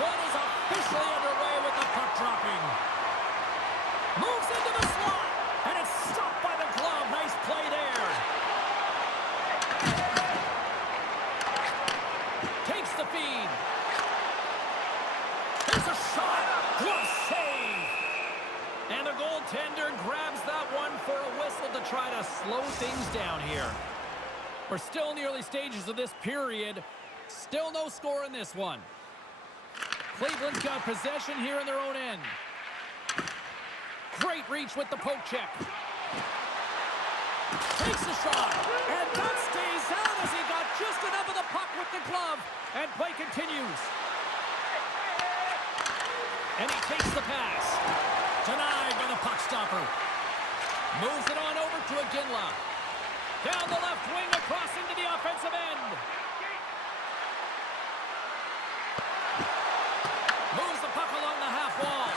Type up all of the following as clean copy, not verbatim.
one is officially underway with the puck dropping. Moves into the slot, and it's stopped by the glove. Nice play there. Takes the feed. There's a shot. Glove save. And the goaltender grabs that one for a whistle to try to slow things down here. We're still in the early stages of this period. Still no score in this one. Cleveland's got possession here in their own end. Great reach with the poke check. Takes a shot. And that stays out as he got just enough of the puck with the glove. And play continues. And he takes the pass. Denied by the puck stopper. Moves it on over to Iginla. Down the left wing across into the offensive end. Moves the puck along the half wall.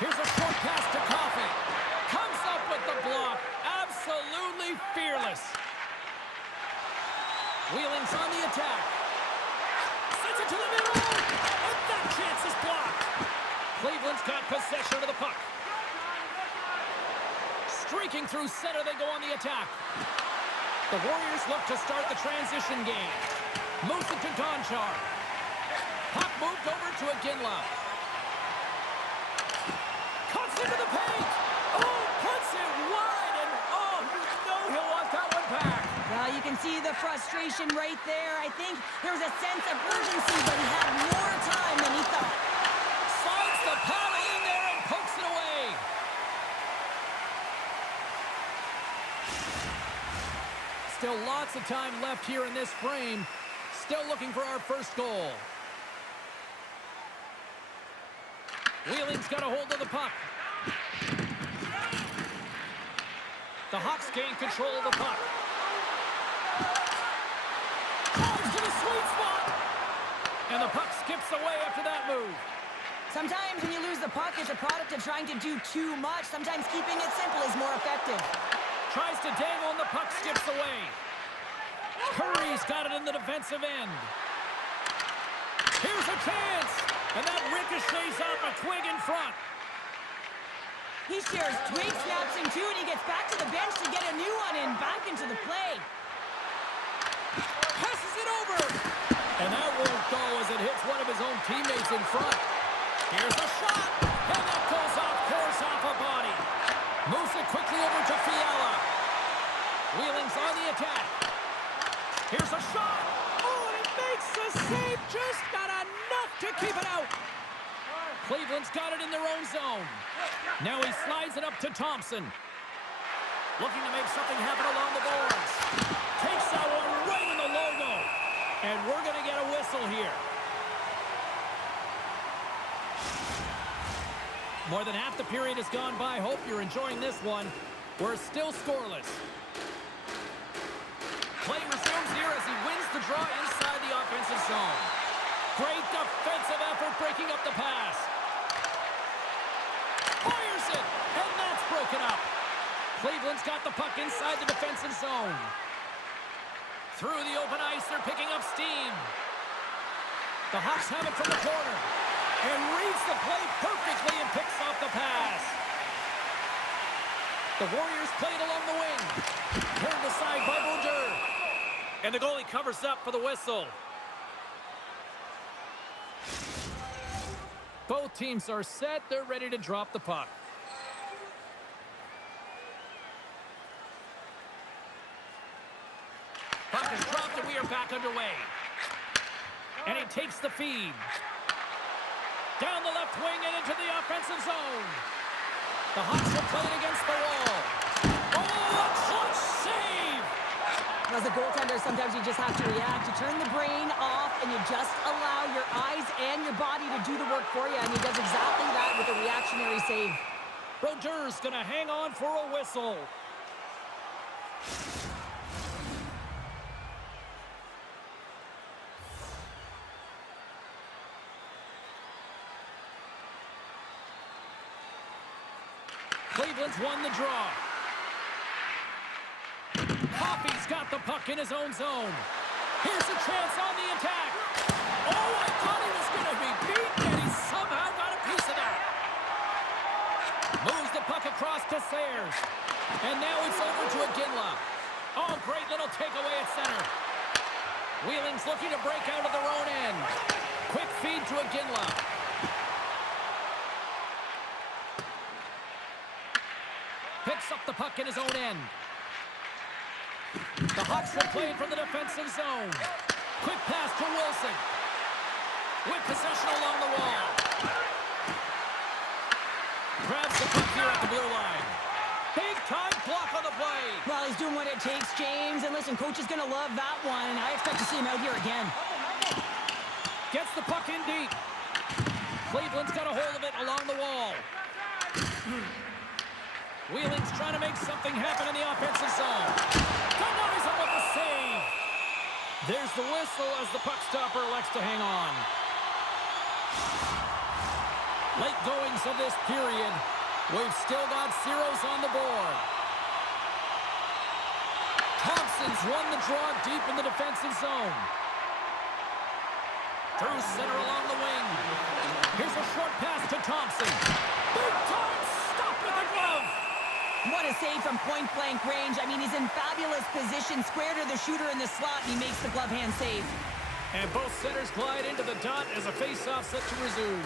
Here's a short pass to Coffey. Comes up with the block. Absolutely fearless. Wheeling's on the attack. Sends it to the middle. And that chance is blocked. Cleveland's got possession of the puck. Streaking through center, they go on the attack. The Warriors look to start the transition game. Moves it to Gonchar. Puck moved over to Iginla. Cuts into the paint. Oh, puts it wide. And oh, you know he'll want that one back. Well, you can see the frustration right there. I think there was a sense of urgency, but he had more time than he thought. Slides the paddle in there and pokes it away. Still lots of time left here in this frame. Still looking for our first goal. Wheeling's got a hold of the puck. The Hawks gain control of the puck. Drives to the sweet spot. And the puck skips away after that move. Sometimes when you lose the puck, it's a product of trying to do too much. Sometimes keeping it simple is more effective. Tries to dangle and the puck skips away. Curry's got it in the defensive end. Here's a chance. And that ricochets off a twig in front. He shares twig, snaps in two, and he gets back to the bench to get a new one in, back into the play. Passes it over. And that won't go as it hits one of his own teammates in front. Here's a shot. And that goes off course off a body. Moves it quickly over to Fiala. Wheeling's on the attack. Here's a shot. Oh, and it makes the save. Just got enough to keep it out. Cleveland's got it in their own zone. Now he slides it up to Thompson. Looking to make something happen along the boards. Takes that one right in the logo. And we're going to get a whistle here. More than half the period has gone by. Hope you're enjoying this one. We're still scoreless. Play resumes here as he wins the draw inside the offensive zone. Great defensive effort breaking up the pass. Fires it, and that's broken up. Cleveland's got the puck inside the defensive zone. Through the open ice, they're picking up steam. The Hawks have it from the corner. And reads the play perfectly and picks off the pass. The Warriors play it along the wing. Turned aside by Bouger. And the goalie covers up for the whistle. Both teams are set. They're ready to drop the puck. Puck is dropped and we are back underway. And he takes the feed. Down the left wing and into the offensive zone. The Hawks will play it against the wall. Oh, a clutch save! As a goaltender, sometimes you just have to react. You turn the brain off and you just allow your eyes and your body to do the work for you. And he does exactly that with a reactionary save. Brodeurs gonna hang on for a whistle. Cleveland's won the draw. Coffey's got the puck in his own zone. Here's a chance on the attack. Oh, I thought he was going to be beaten. great little takeaway at center. Wheeling's looking to break out of their own end. Quick feed to Iginla. Picks up the puck in his own end. The Hawks will play it from the defensive zone. Quick pass to Wilson. With possession along the wall. Grabs the puck here at the blue line. Big time block on the play. Well, he's doing what it takes, James. And listen, coach is going to love that one. I expect to see him out here again. Gets the puck in deep. Cleveland's got a hold of it along the wall. Wheeling's trying to make something happen in the offensive zone. Denies him with the save. There's the whistle as the puck stopper elects to hang on. Late goings of this period. We've still got zeros on the board. Thompson's won the draw deep in the defensive zone. Through center along the wing. Here's a short pass to Thompson. Big time stop with the glove. What a save from point-blank range. I mean, he's in fabulous position, square to the shooter in the slot, and he makes the glove hand save. And both centers glide into the dot as a face-off set to resume.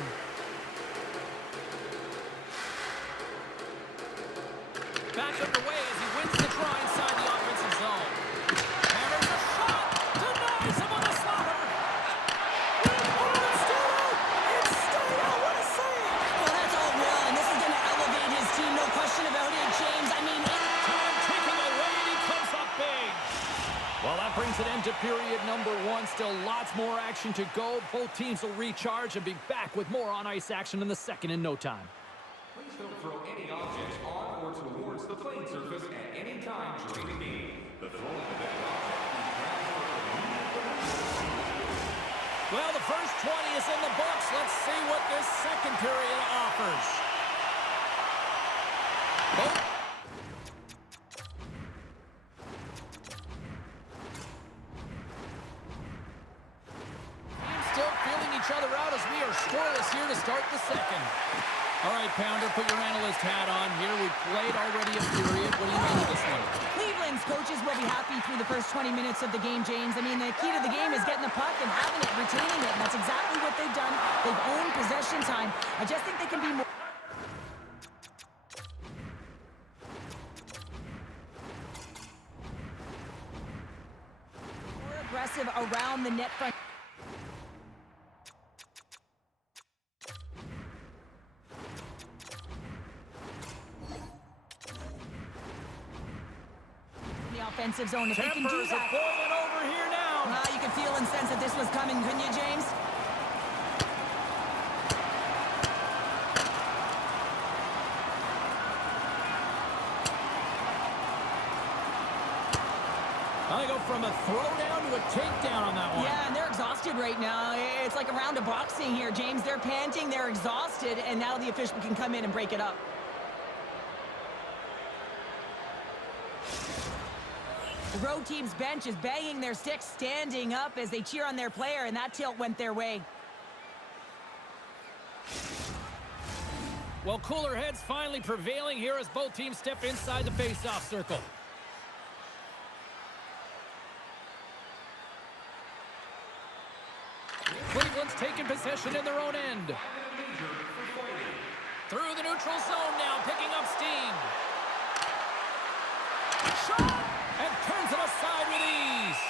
Back underway as he wins the draw inside the offensive zone. Hammers a shot. Denies him on the slaughter. Oh, it's still out. It's still out. What a save. Well, that's all well, and this is going to elevate his team, no question about it, James. I mean, Time taking away, and he comes up big. Well, that brings an end to period number one. Still lots more action to go. Both teams will recharge and be back with more on-ice action in the second in no time. Please don't throw any objects on or towards the playing surface at any time during the game. The throwing of that object is Well, the first 20 is in the books. Let's see what this second period offers. Both teams still feeling each other out as we are scoreless here to start the second. All right, Pounder, put your analyst hat on here. We've played already a period. What do you make of this one? Cleveland's coaches will be happy through the first 20 minutes of the game, James. I mean, the key to the game is getting the puck and having it, retaining it, and that's exactly what they've done. They've owned possession time. I just think they can be more aggressive around the net front. Offensive zone. If they can do Tempers are that, boiling over here now. you could feel and sense that this was coming, couldn't you, James? I go from a throwdown to a takedown on that one. Yeah, and they're exhausted right now. It's like a round of boxing here, James. They're panting, they're exhausted, and now the official can come in and break it up. The road team's bench is banging their sticks, standing up as they cheer on their player, and that tilt went their way. Well, cooler heads finally prevailing here as both teams step inside the face-off circle. Cleveland's taking possession in their own end. Through the neutral zone now, picking up steam. Shot! And turns it aside with ease.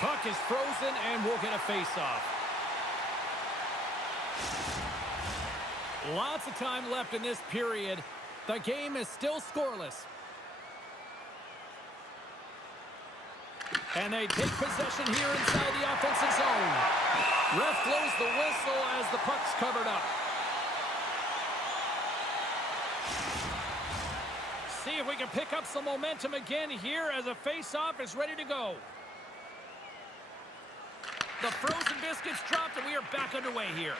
Puck is frozen and we'll get a face-off. Lots of time left in this period. The game is still scoreless. And they take possession here inside the offensive zone. Ref blows the whistle as the puck's covered up. See if we can pick up some momentum again here as a face-off is ready to go. The frozen biscuits dropped and we are back underway here.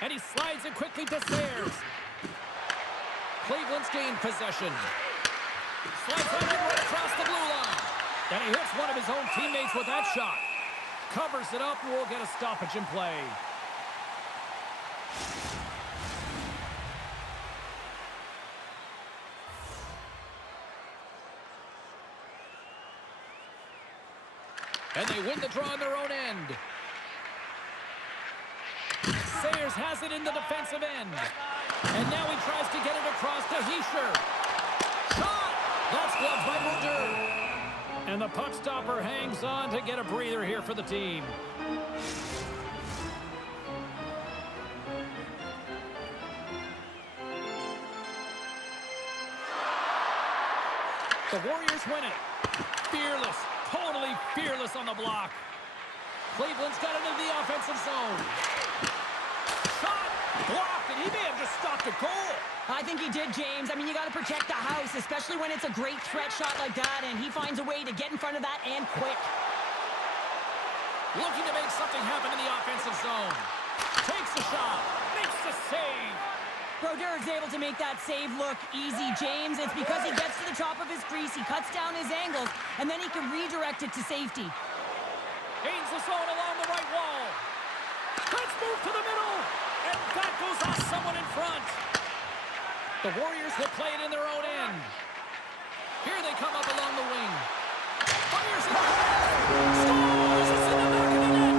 And he slides it quickly to Sayers. Cleveland's gained possession. Slides it right across the blue line. And he hits one of his own teammates with that shot. Covers it up and we'll get a stoppage in play. And they win the draw on their own end. Sayers has it in the defensive end. And now he tries to get it across to Heischer. Shot! That's gloved by Brodeur. And the puck stopper hangs on to get a breather here for the team. The Warriors win it. Fearless, totally fearless on the block. Cleveland's got it into the offensive zone. Shot, blocked, and he may have just stopped a goal. I think he did, James. I mean, you got to protect the house, especially when it's a great threat shot like that, and he finds a way to get in front of that and quick. Looking to make something happen in the offensive zone. Takes the shot, makes the save. Brodeur is able to make that save look easy, James. It's because he gets to the top of his crease, he cuts down his angles, and then he can redirect it to safety. Gains the zone along the right wall. Let's move to the middle. And that goes off someone in front. The Warriors will play it in their own end. Here they come up along the wing. Fires it. Scores! It's in the back of the net.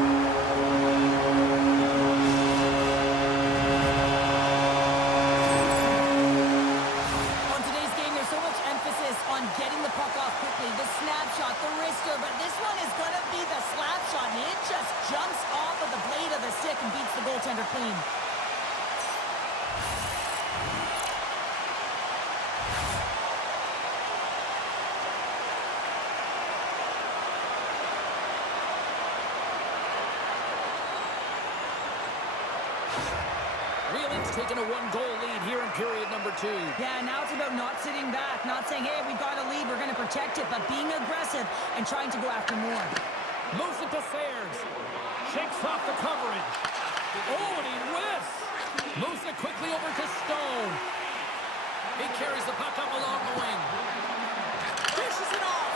On today's game, there's so much emphasis on getting the puck off quickly, the snapshot, the wrister, but this one is going to be the slap shot, and it just jumps off of the blade of the stick and beats the goaltender clean. Taking a one-goal lead here in period number 2. Yeah, now it's about not sitting back, not saying, hey, we've got a lead, we're going to protect it, but being aggressive and trying to go after more. Moves it to Sayers. Shakes off the coverage. Oh, and he whiffs. Moves it quickly over to Stone. He carries the puck up along the wing. Dishes it off.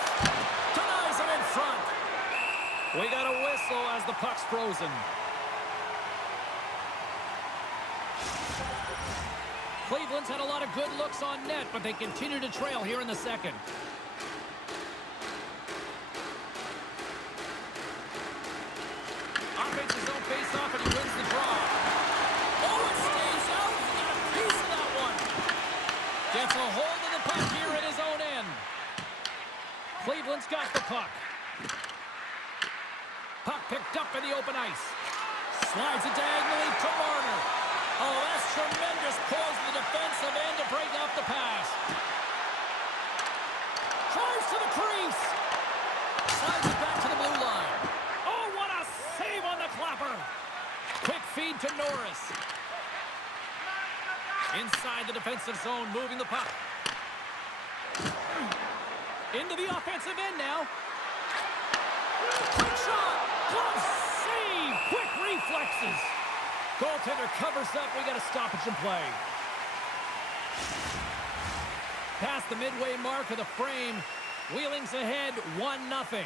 Denies him in front. We got a whistle as the puck's frozen. Cleveland's had a lot of good looks on net, but they continue to trail here in the second. Offensive zone face-off, and he wins the draw. Oh, it stays out. He got a piece of that one. Gets a hold of the puck here at his own end. Cleveland's got the puck. Puck picked up in the open ice. Slides it diagonally to Marner. Oh, that's tremendous poise in the defensive end to break off the pass. Drives to the crease. Slides it back to the blue line. Oh, what a save on the clapper. Quick feed to Norris. Inside the defensive zone, moving the puck. Into the offensive end now. Quick shot. Glove save. Quick reflexes. Goaltender covers up. We got a stoppage in play. Past the midway mark of the frame. Wheeling's ahead 1-0.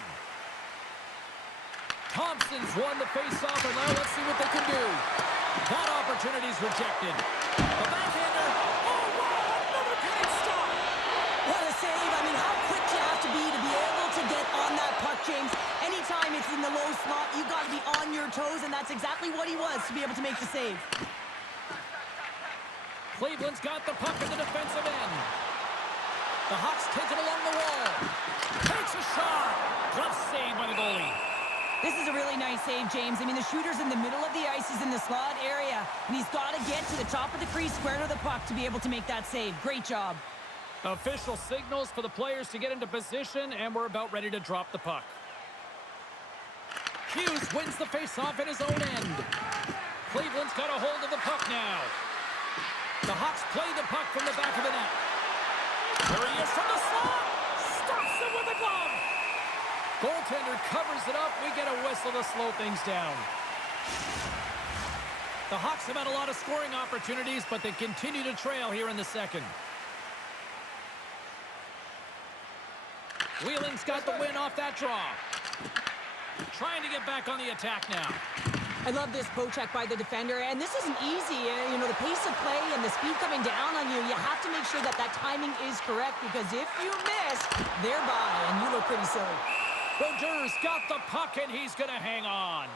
Thompson's won the faceoff, and now let's see what they can do. That opportunity's rejected. The backhander. Oh, wow! Another great stop. What a save. I mean, how quick you have to be able to get on that puck, James. Anytime it's in the low slot, you got to be on your toes, and that's exactly what he was to be able to make the save. Cleveland's got the puck in the defensive end. The Hawks take it along the wall. Takes a shot. Glove save by the goalie. This is a really nice save, James. I mean, the shooter's in the middle of the ice. He's in the slot area, and he's got to get to the top of the crease, square to the puck to be able to make that save. Great job. Official signals for the players to get into position, and we're about ready to drop the puck. Hughes wins the faceoff at his own end. Cleveland's got a hold of the puck now. The Hawks play the puck from the back of the net. There he is from the slot. Stops it with a glove. Goaltender covers it up. We get a whistle to slow things down. The Hawks have had a lot of scoring opportunities, but they continue to trail here in the second. Wheeling's got the win off that draw. Trying to get back on the attack now. I love this poke check by the defender, and this isn't easy. You know, the pace of play and the speed coming down on you, you have to make sure that that timing is correct, because if you miss, they're by, and you look pretty silly. Brodeurs got the puck, and he's going to hang on.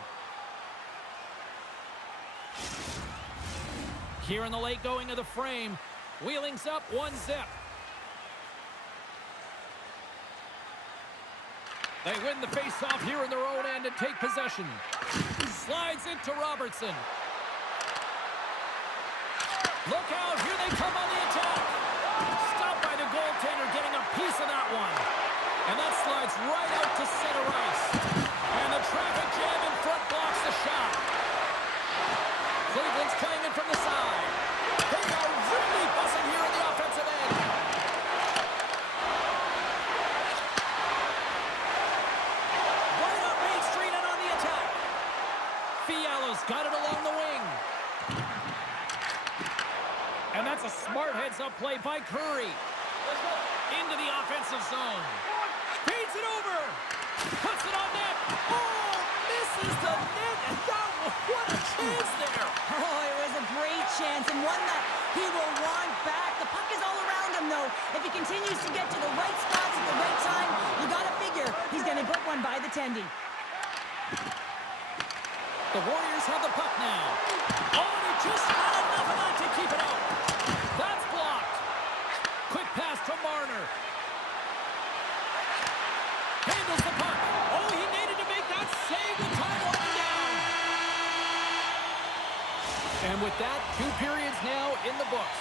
Here in the late going to the frame. Wheeling's up, 1-0. They win the face-off here in their own end and take possession. Slides into Robertson. Look out, here they come on the attack. Stopped by the goaltender, getting a piece of that one. And that slides right out to center ice. And the traffic jam in front blocks the shot. Cleveland's playing it from the side. They are really buzzing here in the offensive end. Right up Main Street and on the attack. Fiala's got it along the wing. And that's a smart heads-up play by Curry. Into the offensive zone. Feeds it over. Puts it on net. Oh, misses the net. And that, what a chance there. Oh, it was a great chance and one that he will want back. The puck is all around him, though. If he continues to get to the right spots at the right time, you got to figure he's going to put one by the tendy. The Warriors have the puck now. Oh, and he just had enough of that to keep it out. That's blocked. Quick pass to Marner. Handles the puck. Oh, he needed to make that save with time running down. And with that, 2 periods now in the books.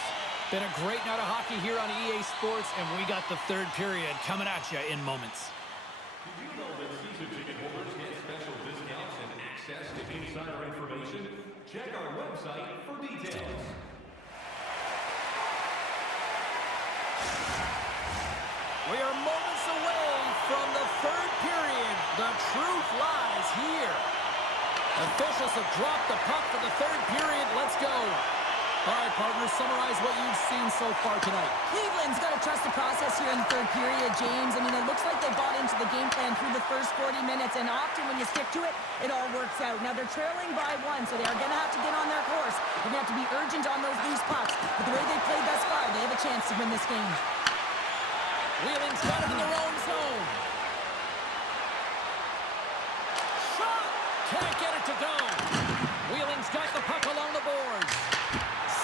Been a great night of hockey here on EA Sports, and we got the 3rd period coming at you in moments. Did you know that season ticket holders get special discounts and access to insider information? Check our website for details. We are moments away from the 3rd period. The truth lies here. Officials have dropped the puck for the 3rd period. Let's go. All right, partners, summarize what you've seen so far tonight. Cleveland's got to trust the process here in the 3rd period, James. I mean, it looks like they bought into the game plan through the first 40 minutes, and often when you stick to it, it all works out. Now, they're trailing by 1, so they are going to have to get on their course. They're going to have to be urgent on those loose pucks. But the way they've played thus far, they have a chance to win this game. Wheeling's got it in their own zone. Shot! Can't get it to go. Wheeling's got the puck along the boards.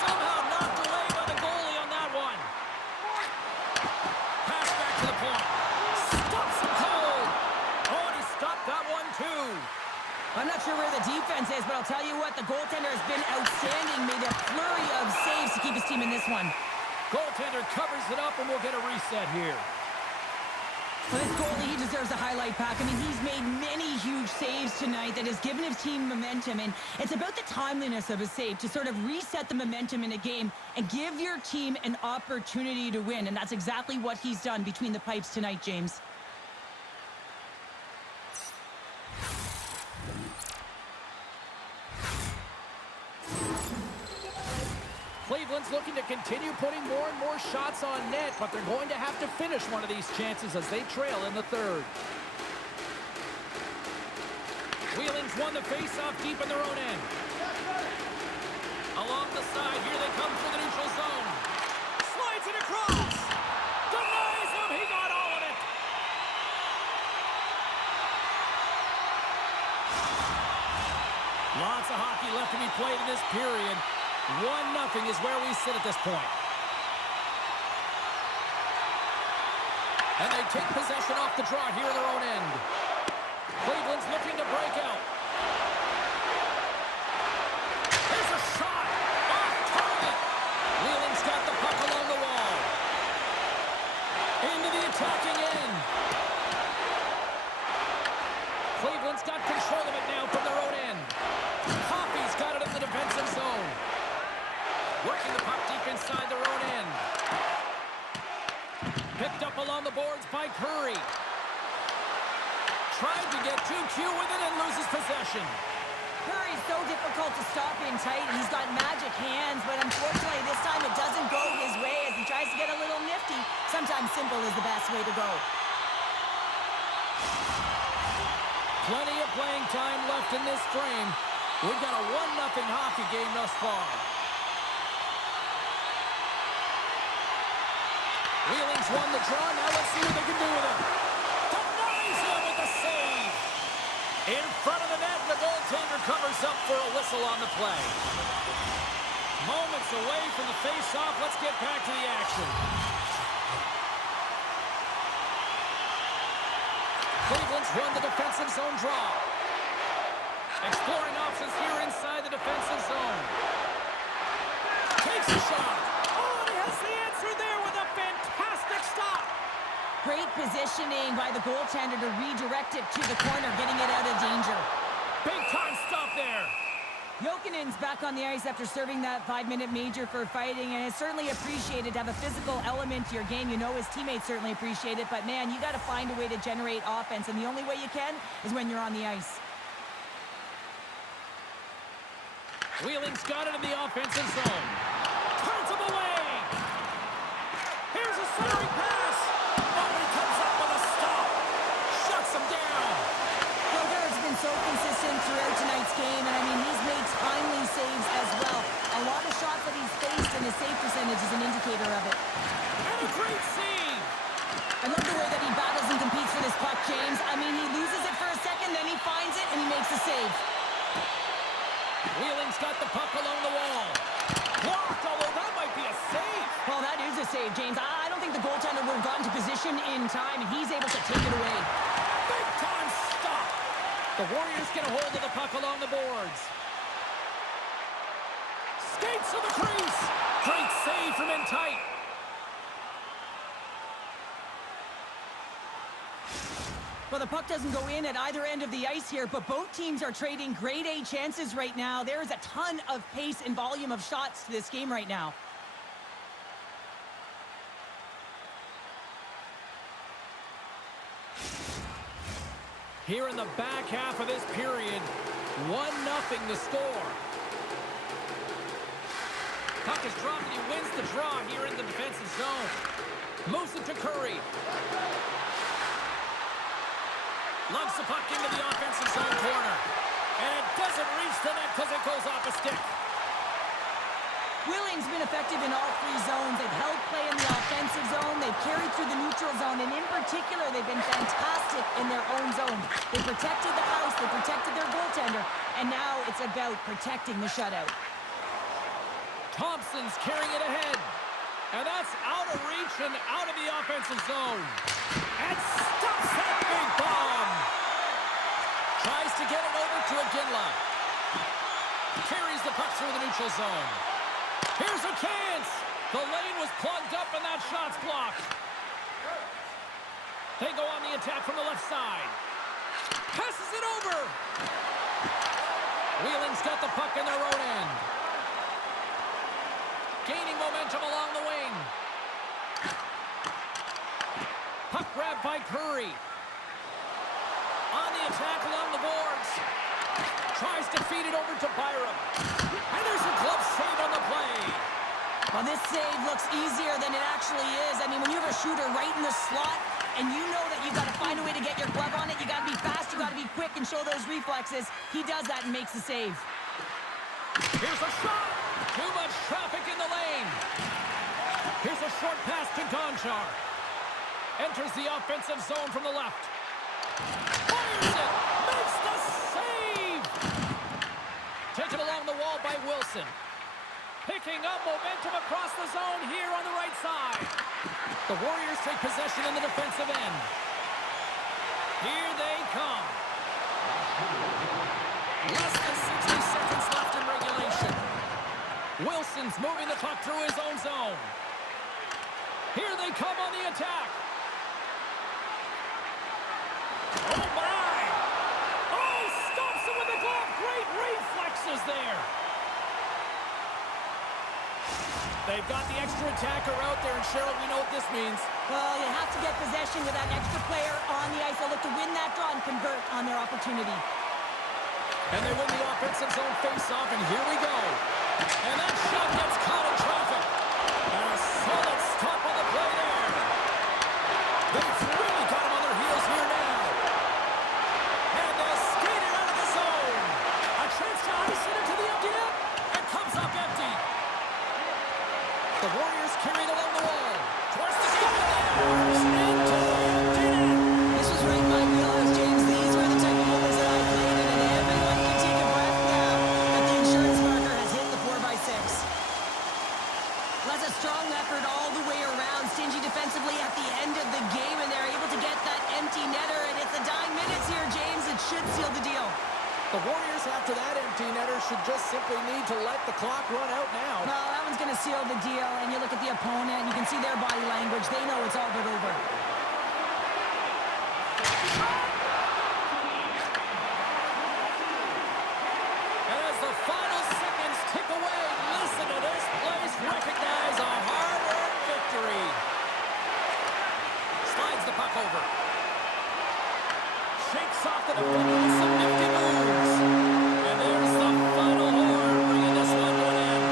Somehow knocked away by the goalie on that one. Pass back to the point. Stops him cold. Oh, and he stopped that one too. I'm not sure where the defense is, but I'll tell you what, the goaltender has been outstanding. Made a flurry of saves to keep his team in this one. Goaltender covers it up, and we'll get a reset here. For this goalie, he deserves a highlight pack. I mean, he's made many huge saves tonight that has given his team momentum, and it's about the timeliness of a save to sort of reset the momentum in a game and give your team an opportunity to win, and that's exactly what he's done between the pipes tonight, James. Cleveland's looking to continue putting more and more shots on net, but they're going to have to finish one of these chances as they trail in the 3rd. Wheeling's won the face-off deep in their own end. Along the side, here they come through the neutral zone. Slides it across. Denies him. He got all of it. Lots of hockey left to be played in this period. 1-0 is where we sit at this point. And they take possession off the draw here in their own end. Cleveland's looking to break out. There's a shot! Off target! Wheeling's got the puck along the wall. Into the attacking end. Cleveland's got control of it now from their own end. Coffey's got it in the defensive zone. Working the puck deep inside their own end. Picked up along the boards by Curry. Tried to get too cute with it and loses possession. Curry's so difficult to stop in tight, and he's got magic hands, but unfortunately this time it doesn't go his way as he tries to get a little nifty. Sometimes simple is the best way to go. Plenty of playing time left in this frame. We've got a 1-0 hockey game thus far. Wheeling's won the draw. Now let's see what they can do with it. Denies him with the save. In front of the net, and the goaltender covers up for a whistle on the play. Moments away from the face-off. Let's get back to the action. Cleveland's run the defensive zone draw. Exploring options here inside the defensive zone. Takes a shot. Oh, and he has the answer there with a fantastic stop. Great positioning by the goaltender to redirect it to the corner, getting it out of danger. Big-time stop there. Jokinen's back on the ice after serving that 5-minute major for fighting, and it's certainly appreciated to have a physical element to your game. You know his teammates certainly appreciate it, but man, you got to find a way to generate offense, and the only way you can is when you're on the ice. Wheeling's got it in the offensive zone. Turns him away. Here's a centering pass. Nobody comes up with a stop. Shuts him down. Gilbert's been so consistent throughout tonight's game, and I mean, he's made timely saves as well. A lot of shots that he's faced, and his save percentage is an indicator of it. And a great save. I love the way that he battles and competes for this puck, James. I mean, he loses it for a second, then he finds it, and he makes a save. Wheeling's got the puck along the wall. Blocked, although that might be a save. Well, that is a save, James. I don't think the goaltender would have gotten to position in time, and he's able to take it away. Big-time stop. The Warriors get a hold of the puck along the boards. Skates to the crease. Great save from in tight. Well, the puck doesn't go in at either end of the ice here, but both teams are trading grade A chances right now. There is a ton of pace and volume of shots to this game right now. Here in the back half of this period, 1-0 the score. Puck is dropped and he wins the draw here in the defensive zone. Moves it to Curry. Lugs the puck into the offensive zone corner. And it doesn't reach the net because it goes off a stick. Wheeling's been effective in all three zones. They've held play in the offensive zone. They've carried through the neutral zone. And in particular, they've been fantastic in their own zone. They protected the house. They protected their goaltender. And now it's about protecting the shutout. Thompson's carrying it ahead. And that's out of reach and out of the offensive zone. And stops that big bomb. Tries to get it over to Iginla. Carries the puck through the neutral zone. Here's a chance. The lane was plugged up and that shot's blocked. They go on the attack from the left side. Passes it over. Wheeling's got the puck in their own end. Gaining momentum along the wing. Puck grabbed by Curry. On the attack along the boards. Tries to feed it over to Byram. And there's a glove save on the play. Well, this save looks easier than it actually is. I mean, when you have a shooter right in the slot and you know that you've got to find a way to get your glove on it, you got to be fast, you got to be quick and show those reflexes. He does that and makes the save. Here's a shot. Too much traffic in the lane. Here's a short pass to Gonchar. Enters the offensive zone from the left. Fires it. Makes the save. Taken along the wall by Wilson. Picking up momentum across the zone here on the right side. The Warriors take possession in the defensive end. Here they come. Less than 60 seconds left in regulation. Wilson's moving the puck through his own zone. Here they come on the attack. Oh, my! Oh, stops him with the glove. Great reflexes there. They've got the extra attacker out there, and Cheryl, we know what this means. Well, you have to get possession with that extra player on the ice. They'll look to win that draw and convert on their opportunity. And they win the offensive zone face-off, and here we go. And that shot gets caught in traffic. And a solid stop on the play there. They've really got him on their heels here now. And they'll skate it out of the zone. A chance to ice it into the empty net. And comes up empty. The Warriors carry it along the wall. Towards the goal. And to the empty net. This was right by wheelhouse, James. The The Warriors, after that empty netter, should just simply need to let the clock run out now. No, that one's going to seal the deal, and you look at the opponent, and you can see their body language. They know it's all but over. And as the final seconds tick away, listen to this place recognize a hard-earned victory. Slides the puck over. Shakes off the defender with some nifty moves. And there's the final horn, bringing this one to an end.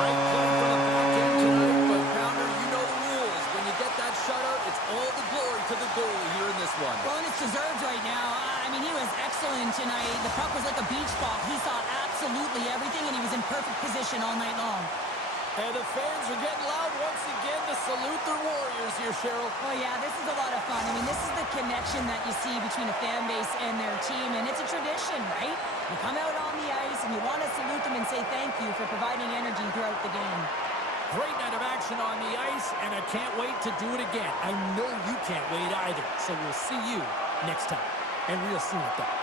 Great play for the back end tonight, but Pounder, you know the rules. When you get that shutout, it's all the glory to the goalie here in this one. Well, and it's deserved right now. I mean, he was excellent tonight. The puck was like a beach ball. He saw absolutely everything, and he was in perfect position all night long. And the fans are getting loud once again to salute their Warriors here, Cheryl. Oh, yeah, this is a lot of fun. I mean, this is the connection that you see between a fan base and their team, and it's a tradition, right? You come out on the ice, and you want to salute them and say thank you for providing energy throughout the game. Great night of action on the ice, and I can't wait to do it again. I know you can't wait either, so we'll see you next time. And real soon at that.